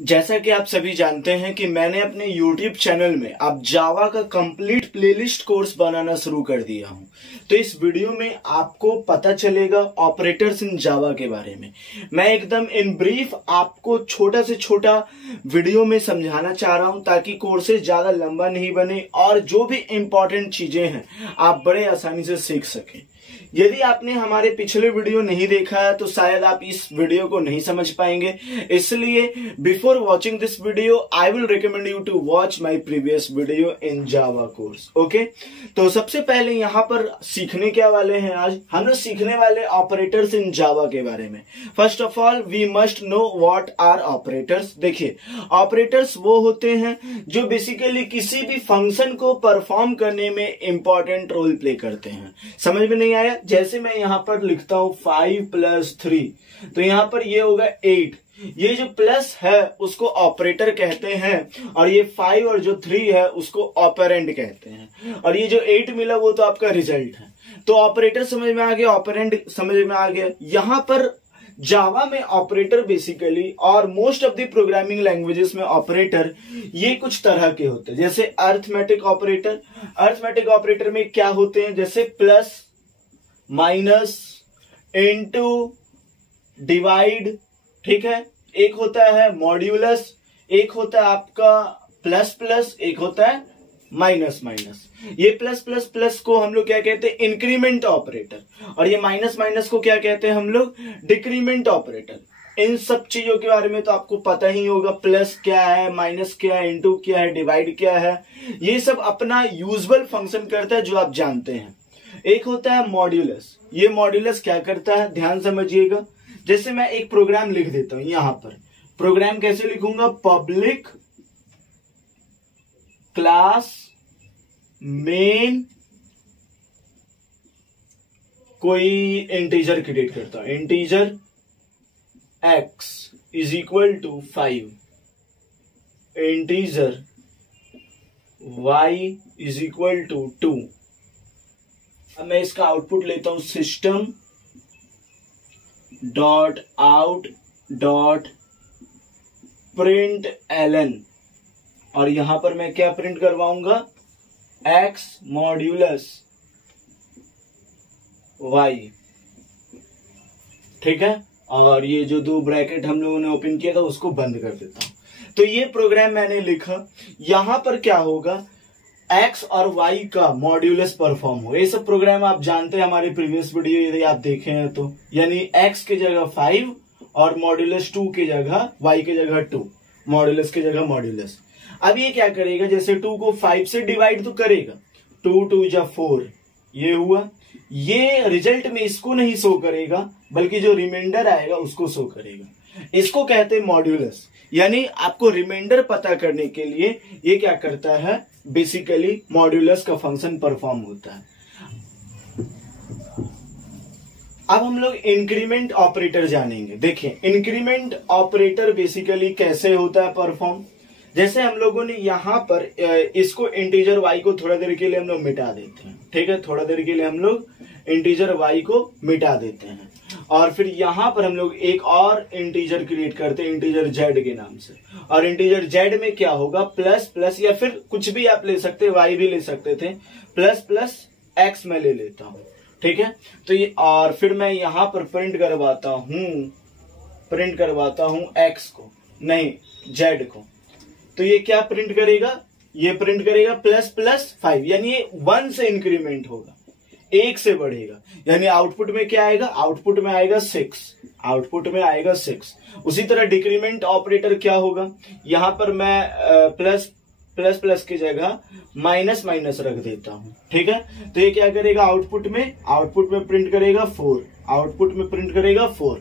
जैसा कि आप सभी जानते हैं कि मैंने अपने YouTube चैनल में अब जावा का कंप्लीट प्लेलिस्ट कोर्स बनाना शुरू कर दिया हूं। तो इस वीडियो में आपको पता चलेगा ऑपरेटर्स इन जावा के बारे में। मैं एकदम इन ब्रीफ आपको छोटा से छोटा वीडियो में समझाना चाह रहा हूं ताकि कोर्सेज ज्यादा लंबा नहीं बने और जो भी इंपॉर्टेंट चीजें हैं आप बड़े आसानी से सीख सकें। यदि आपने हमारे पिछले वीडियो नहीं देखा है तो शायद आप इस वीडियो को नहीं समझ पाएंगे, इसलिए before watching this video I will recommend you to watch my previous video in Java course. Okay, तो सबसे पहले यहाँ पर सीखने क्या वाले हैं, आज हम लोग सीखने वाले ऑपरेटर्स इन जावा के बारे में। First of all we must know what are operators. देखिए, ऑपरेटर्स वो होते हैं जो बेसिकली किसी भी फंक्शन को परफॉर्म करने में इंपॉर्टेंट रोल प्ले करते हैं। समझ में नहीं आया? जैसे मैं यहां पर लिखता हूं 5 + 3, तो यहां पर ये होगा 8। ये जो प्लस है उसको ऑपरेटर कहते हैं और ये 5 और जो 3 है उसको ऑपरेंड कहते हैं, और ये जो 8 मिला वो तो आपका रिजल्ट है। तो ऑपरेटर समझ में आ गया, ऑपरेंड समझ में आ गया। यहां पर जावा में ऑपरेटर बेसिकली और most of the programming languages में ऑपरेटर ये कुछ तरह के होते हैं। जैसे अर्थमेटिक ऑपरेटर, अर्थमेटिक ऑपरेटर में क्या होते हैं, जैसे प्लस, माइनस, इनटू, डिवाइड, ठीक है। एक होता है मॉड्यूलस, एक होता है आपका प्लस प्लस, एक होता है माइनस माइनस। ये प्लस प्लस प्लस को हम लोग क्या कहते हैं, इंक्रीमेंट ऑपरेटर, और ये माइनस माइनस को क्या कहते हैं हम लोग, डिक्रीमेंट ऑपरेटर। इन सब चीजों के बारे में तो आपको पता ही होगा, प्लस क्या है, माइनस क्या है, इनटू क्या है, डिवाइड क्या है। ये सब अपना यूजुअल फंक्शन करता है जो आप जानते हैं। एक होता है मॉड्यूलस। ये मॉड्यूलस क्या करता है, ध्यान समझिएगा। जैसे मैं एक प्रोग्राम लिख देता हूं, यहां पर प्रोग्राम कैसे लिखूंगा, पब्लिक क्लास मेन, कोई इंटीजर क्रिएट करता हूं, इंटीजर x = 5, इंटीजर y = 2। अब मैं इसका आउटपुट लेता हूं, system .out .println, और यहां पर मैं क्या प्रिंट करवाऊंगा, x मॉड्यूलस y, ठीक है। और ये जो दो ब्रैकेट हम लोगों ने ओपन किया था उसको बंद कर देता हूं। तो ये प्रोग्राम मैंने लिखा, यहां पर क्या होगा, x और y का मॉड्यूलस परफॉर्म हो। ये सब प्रोग्राम आप जानते हैं हमारे प्रीवियस वीडियो यदि आप देखे हैं तो, यानी x के जगह 5 और मॉड्यूलस 2 के जगह, y के जगह 2, मॉड्यूलस के जगह मॉड्यूलस। अब ये क्या करेगा, जैसे 2 को 5 से डिवाइड तो करेगा, 2 × 2 = 4, ये हुआ। ये रिजल्ट में इसको नहीं शो करेगा बल्कि जो रिमाइंडर आएगा उसको शो करेगा। इसको कहते हैं मॉड्यूलस, यानी आपको रिमाइंडर पता करने के लिए ये क्या करता है, बेसिकली मॉड्यूलस का फंक्शन परफॉर्म होता है। अब हम लोग इंक्रीमेंट ऑपरेटर जानेंगे। देखिए, इंक्रीमेंट ऑपरेटर बेसिकली कैसे होता है परफॉर्म। जैसे हम लोगों ने यहां पर इसको इंटीजर y को थोड़ा देर के लिए हम लोग मिटा देते हैं, ठीक है। थोड़ा देर के लिए हम लोग इंटीजर y को मिटा देते हैं, और फिर यहां पर हम लोग एक और इंटीजर क्रिएट करते हैं, इंटीजर z के नाम से। और इंटीजर z में क्या होगा, प्लस प्लस, या फिर कुछ भी आप ले सकते, y भी ले सकते थे, प्लस प्लस x में ले लेता हूं, ठीक है। तो ये, और फिर मैं यहां पर प्रिंट करवाता हूं x को, नहीं z को। तो ये क्या प्रिंट करेगा, ये प्रिंट करेगा प्लस प्लस 5, यानी ये 1 से इंक्रीमेंट होगा, 1 से बढ़ेगा, यानी आउटपुट में क्या आएगा, आउटपुट में आएगा 6, आउटपुट में आएगा 6। उसी तरह डिक्रीमेंट ऑपरेटर क्या होगा, यहां पर मैं प्लस प्लस प्लस की जगह माइनस माइनस रख देता हूं, ठीक है। तो ये क्या करेगा, आउटपुट में प्रिंट करेगा 4, आउटपुट में प्रिंट करेगा 4।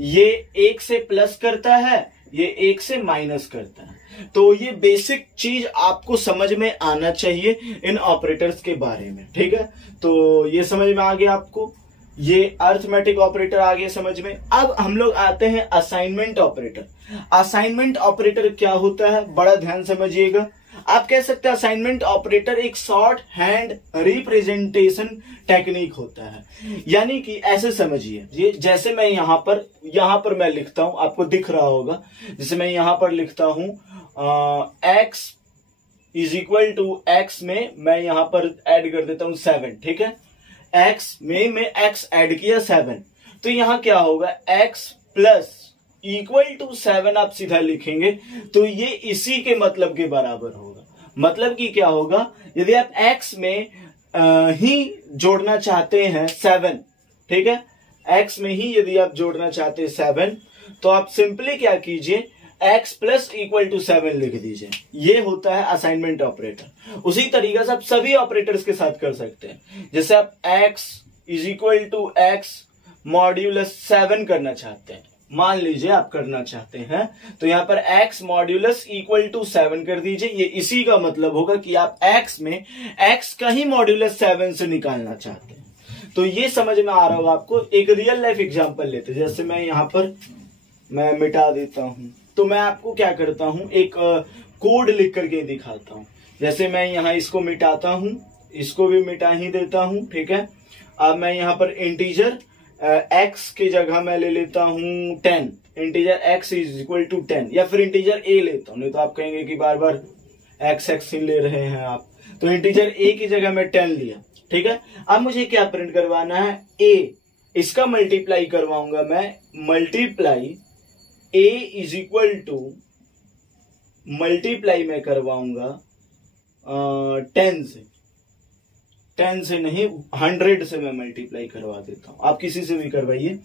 ये 1 से प्लस करता है, ये 1 से माइनस करता है। तो ये बेसिक चीज आपको समझ में आना चाहिए इन ऑपरेटर्स के बारे में, ठीक है। तो ये समझ में आ गया आपको, ये अर्थमेटिक ऑपरेटर आ गया समझ में। अब हम लोग आते हैं असाइनमेंट ऑपरेटर। असाइनमेंट ऑपरेटर क्या होता है, बड़ा ध्यान समझिएगा। आप कह सकते हैं असाइनमेंट ऑपरेटर एक शॉर्ट हैंड रिप्रेजेंटेशन टेक्निक होता है। यानी कि ऐसे समझिए, ये जैसे मैं यहां पर मैं लिखता हूं, आपको दिख रहा होगा, जैसे मैं यहां पर लिखता हूं x is equal to x में मैं यहां पर ऐड कर देता हूं 7, ठीक है। x में मैं x ऐड किया 7, तो यहां क्या होगा, x प्लस इक्वल टू 7 आप सीधा लिखेंगे तो ये इसी के मतलब के बराबर होगा। मतलब कि क्या होगा, यदि आप x में ही जोड़ना चाहते हैं 7, ठीक है, x में ही यदि आप जोड़ना चाहते हैं 7, तो आप सिंपली क्या कीजिए, x प्लस इक्वल टू 7 लिख दीजिए। ये होता है असाइनमेंट ऑपरेटर। उसी तरीके से आप सभी ऑपरेटर्स के साथ कर सकते हैं। जैसे आप x is equal to x modulus 7 करना चाहते हैं, मान लीजिए आप करना चाहते हैं, तो यहां पर x मॉड्यूलस इक्वल टू 7 कर दीजिए। ये इसी का मतलब होगा कि आप x में x का ही मॉड्यूलस 7 से निकालना चाहते हैं। तो ये समझ में आ रहा होगा आपको। एक रियल लाइफ एग्जांपल लेते हैं, जैसे मैं यहां पर मैं मिटा देता हूं, तो मैं आपको क्या करता हूं, एक कोड लिख करके दिखाता हूं। जैसे मैं यहां इसको मिटाता हूं, इसको भी मिटा ही देता हूं, ठीक है। अब मैं यहां पर इंटीजर x की जगह मैं ले लेता हूं 10, integer x is equal to 10, या फिर इंटीजर a लेता हूं, नहीं तो आप कहेंगे कि बार बार x ही ले रहे हैं आप। तो इंटीजर a की जगह मैं 10 लिया, ठीक है। अब मुझे क्या प्रिंट करवाना है, a, इसका मल्टीप्लाई करवाऊंगा मैं, multiply a is equal to, multiply मैं करवाऊंगा 10 से, 10 से नहीं 100 से मैं मल्टीप्लाई करवा देता हूं। आप किसी से भी करवाइए।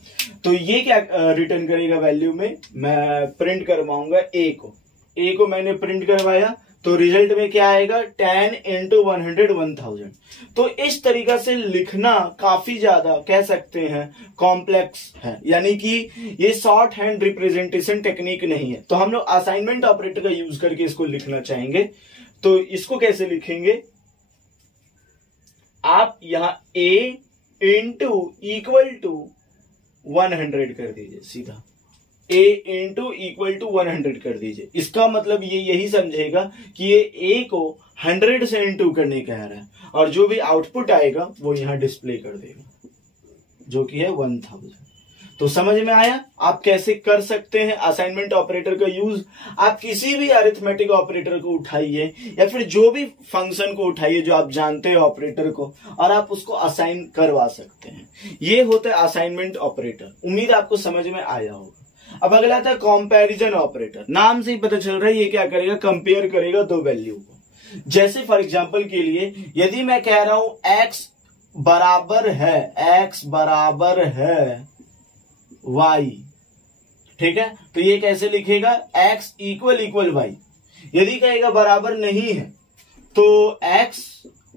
तो ये क्या रिटर्न करेगा वैल्यू में, मैं प्रिंट करवाऊंगा a को मैंने प्रिंट करवाया, तो रिजल्ट में क्या आएगा, 10 इंटू 100 1000। तो इस तरीका से लिखना काफी ज्यादा कह सकते हैं कॉम्प्लेक्स है, यानी कि ये शॉर्ट हैंड रिप्रेजेंटेशन टेक्निक नहीं है। तो हम लोग असाइनमेंट ऑपरेटर का यूज करके इसको लिखना चाहेंगे। तो इसको कैसे लिखेंगे, आप यहां a इंटू इक्वल टू 100 कर दीजिए, सीधा a इंटू इक्वल टू 100 कर दीजिए। इसका मतलब ये यही समझेगा कि ये a को 100 से इंटू करने कह रहा है, और जो भी आउटपुट आएगा वो यहां डिस्प्ले कर देगा, जो कि है 1000। तो समझ में आया आप कैसे कर सकते हैं असाइनमेंट ऑपरेटर का यूज। आप किसी भी अरिथमेटिक ऑपरेटर को उठाइए, या फिर जो भी फंक्शन को उठाइए जो आप जानते हैं ऑपरेटर को, और आप उसको असाइन करवा सकते हैं। ये होता है असाइनमेंट ऑपरेटर। उम्मीद आपको समझ में आया होगा। अब अगला आता है कंपैरिजन ऑपरेटर। नाम से ही पता चल रहा है ये क्या करेगा, कंपेयर करेगा दो वैल्यू को। जैसे फॉर एग्जांपल के लिए, यदि मैं कह रहा हूं x बराबर है y, ठीक है, तो ये कैसे लिखेगा, x इक्वल y। यदि कहेगा बराबर नहीं है तो x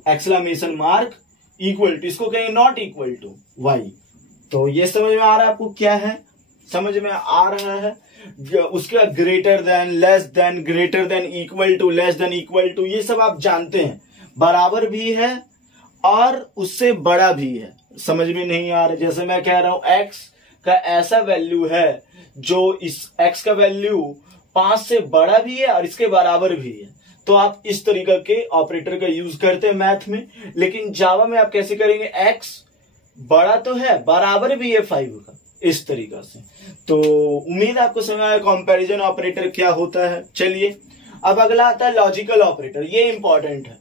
exclamation mark equal to, इसको कहेंगे नॉट इक्वल टू y। तो ये समझ में आ रहा है आपको क्या है, समझ में आ रहा है। उसके बाद greater than, less than, greater than, equal to, less than, equal to, ये सब आप जानते हैं। बराबर भी है और उससे बड़ा भी है। समझ में नहीं आ रहा, जैसे मैं कह रहा हूं x का ऐसा वैल्यू है जो इस x का वैल्यू 5 से बड़ा भी है और इसके बराबर भी है, तो आप इस तरीके के ऑपरेटर का यूज करते हैं मैथ में। लेकिन जावा में आप कैसे करेंगे, x बड़ा तो है, बराबर भी है 5 का, इस तरीका से। तो उम्मीद आपको समझ आया कंपैरिजन ऑपरेटर क्या होता है। चलिए अब अगला आता है लॉजिकल ऑपरेटर। ये इंपॉर्टेंट है।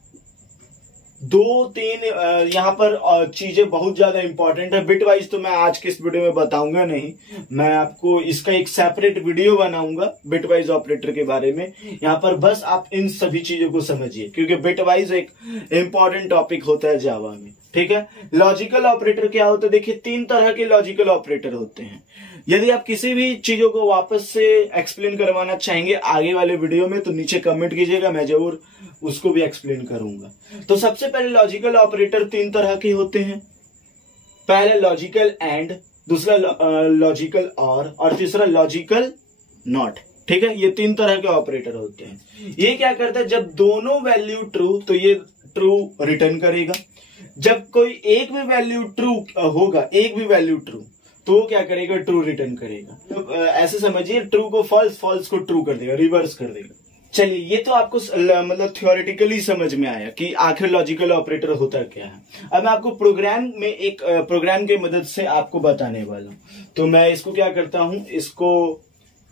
2-3 यहां पर चीजें बहुत ज्यादा इंपॉर्टेंट है। बिट वाइज तो मैं आज के इस वीडियो में बताऊंगा नहीं, मैं आपको इसका एक सेपरेट वीडियो बनाऊंगा बिट वाइज ऑपरेटर के बारे में। यहां पर बस आप इन सभी चीजों को समझिए, क्योंकि बिट वाइज एक इंपॉर्टेंट टॉपिक होता है जावा में, ठीक है। लॉजिकल ऑपरेटर क्या होता है, देखिए 3 तरह के लॉजिकल ऑपरेटर होते हैं। यदि आप किसी भी चीजों को वापस से एक्सप्लेन करवाना चाहेंगे आगे वाले वीडियो में, तो नीचे कमेंट कीजिएगा, मैं जरूर उसको भी एक्सप्लेन करूंगा। तो सबसे पहले लॉजिकल ऑपरेटर 3 तरह के होते हैं। पहला लॉजिकल एंड, दूसरा लॉजिकल और तीसरा लॉजिकल नॉट, ठीक है। ये 3 तरह के ऑपरेटर होते हैं। ये क्या करता है, जब दोनों वैल्यू ट्रू तो ये ट्रू रिटर्न करेगा। जब कोई एक भी वैल्यू ट्रू होगा, एक भी वैल्यू ट्रू, तो वो क्या करेगा, ट्रू रिटर्न करेगा। तो ऐसे समझिए, ट्रू को फॉल्स, फॉल्स को ट्रू कर देगा, रिवर्स कर देगा। चलिए, ये तो आपको मतलब थ्योरेटिकली समझ में आया कि आखिर लॉजिकल ऑपरेटर होता क्या है। अब मैं आपको प्रोग्राम के मदद से आपको बताने वाला हूं। तो मैं इसको क्या करता हूं,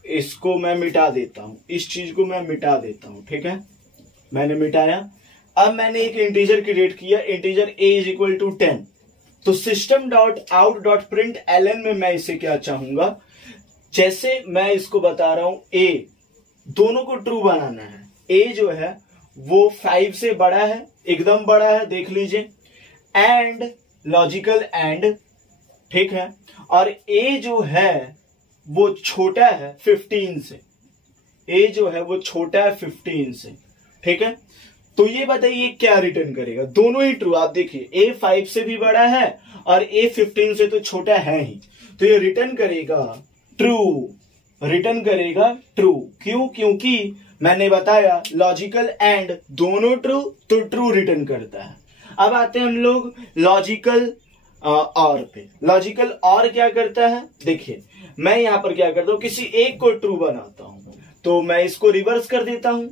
इसको मैं मिटा देता हूं, इस चीज को मैं मिटा देता हूं। ठीक है, मैंने मिटाया। अब मैंने एक इंटीजर क्रिएट किया, integer a is equal to 10। तो system dot out dot print ln में मैं इसे क्या चाहूंगा, जैसे मैं इसको बता रहा हूं a, दोनों को ट्रू बनाना है। a जो है वो 5 से बड़ा है, एकदम बड़ा है, देख लीजिए, एंड लॉजिकल एंड, ठीक है। और a जो है वो छोटा है 15 से, a जो है वो छोटा है 15 से, ठीक है। तो ये बताइए क्या रिटर्न करेगा, दोनों ही ट्रू। आप देखिए a 5 से भी बड़ा है और a 15 से तो छोटा है ही, तो ये रिटर्न करेगा ट्रू, रिटर्न करेगा ट्रू। क्यों? क्योंकि मैंने बताया लॉजिकल एंड दोनों ट्रू, तो ट्रू रिटर्न करता है। अब आते हैं हम लोग लॉजिकल और पे। लॉजिकल और क्या करता है, देखिए मैं यहां पर क्या करता हूं, किसी एक को ट्रू बनाता हूं, तो मैं इसको रिवर्स कर देता हूं।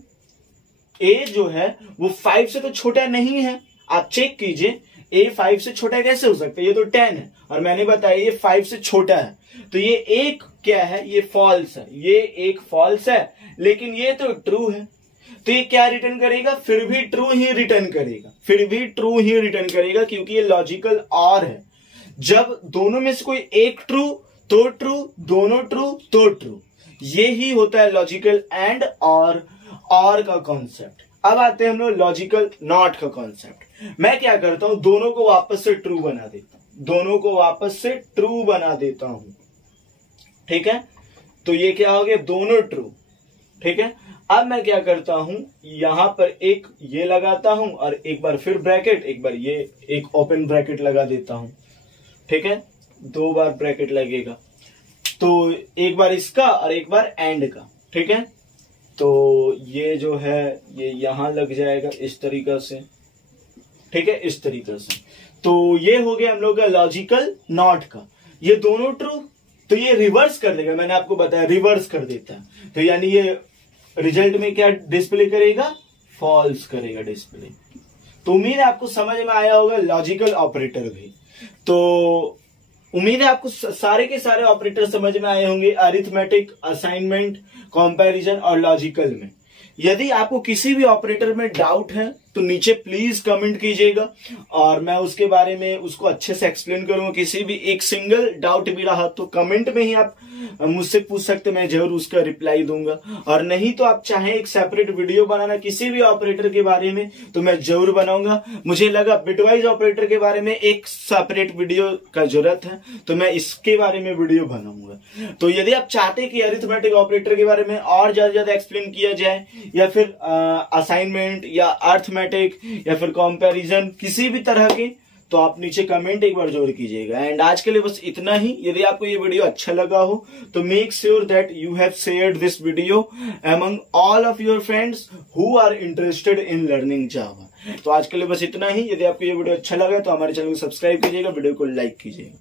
a जो है वो 5 से तो छोटा नहीं है, आप चेक कीजिए a 5 से छोटा कैसे हो सकता है, ये तो 10 है और मैंने बताया ये 5 से छोटा है, तो ये एक क्या है, ये फॉल्स है, ये एक फॉल्स है, लेकिन ये तो ट्रू है। तो ये क्या रिटर्न करेगा, फिर भी ट्रू ही रिटर्न करेगा, फिर भी ट्रू ही रिटर्न करेगा, क्योंकि ये लॉजिकल और है। जब दोनों में से कोई एक ट्रू तो ट्रू, दोनों ट्रू तो ट्रू, ये ही होता है लॉजिकल एंड और का कॉन्सेप्ट। अब आते हैं हम लोग लॉजिकल नॉट का कॉन्सेप्ट। मैं क्या करता हूं, दोनों को वापस से ट्रू बना देता हूं, दोनों को वापस से ट्रू बना देता हूं, ठीक है। तो ये क्या हो गया, दोनों ट्रू, ठीक है। अब मैं क्या करता हूं, यहां पर एक ये लगाता हूं और एक बार फिर ब्रैकेट, एक बार ये एक ओपन ब्रैकेट लगा देता हूं, ठीक है। 2 बार ब्रैकेट लगेगा, तो एक बार इसका और एक बार एंड का, ठीक है। तो ये जो है ये यहां लग जाएगा इस तरीका से, ठीक है, इस तरीके से। तो ये हो गया हम लोग का लॉजिकल नॉट का। ये दोनों ट्रू, तो ये रिवर्स कर देगा, मैंने आपको बताया रिवर्स कर देता है, तो यानी ये रिजल्ट में क्या डिस्प्ले करेगा, फॉल्स करेगा डिस्प्ले। तो उम्मीद है आपको समझ में आया होगा लॉजिकल ऑपरेटर भी। तो उम्मीद है आपको सारे के सारे ऑपरेटर समझ में आए होंगे, अरिथमेटिक, असाइनमेंट, कंपैरिजन और लॉजिकल में। यदि आपको किसी भी ऑपरेटर में डाउट है तो नीचे प्लीज कमेंट कीजिएगा और मैं उसके बारे में उसको अच्छे से एक्सप्लेन करूंगा। किसी भी एक सिंगल डाउट भी रहा तो कमेंट में ही आप मुझसे पूछ सकते, मैं जरूर उसका रिप्लाई दूंगा। और नहीं तो आप चाहे एक सेपरेट वीडियो बनाना किसी भी ऑपरेटर के बारे में तो मैं जरूर बनाऊंगा। मुझे लगा बिटवाइज ऑपरेटर के बारे में एक सेपरेट वीडियो का जरूरत है तो मैं इसके बारे में वीडियो बनाऊंगा। तो यदि आप चाहते हैं कि अरिथमेटिक ऑपरेटर के बारे में और ज्यादा एक्सप्लेन किया जाए या फिर असाइनमेंट या अर्थमेटिक या फिर कंपैरिजन किसी भी तरह के, तो आप नीचे कमेंट एक बार जरूर कीजिएगा। एंड आज के लिए बस इतना ही। यदि आपको ये वीडियो अच्छा लगा हो तो make sure that you have shared this video among all of your friends who are interested in learning Java. तो आज के लिए बस इतना ही। यदि आपको ये वीडियो अच्छा लगा तो हमारे चैनल को सब्सक्राइब कीजिएगा, वीडियो को लाइक कीजिएगा।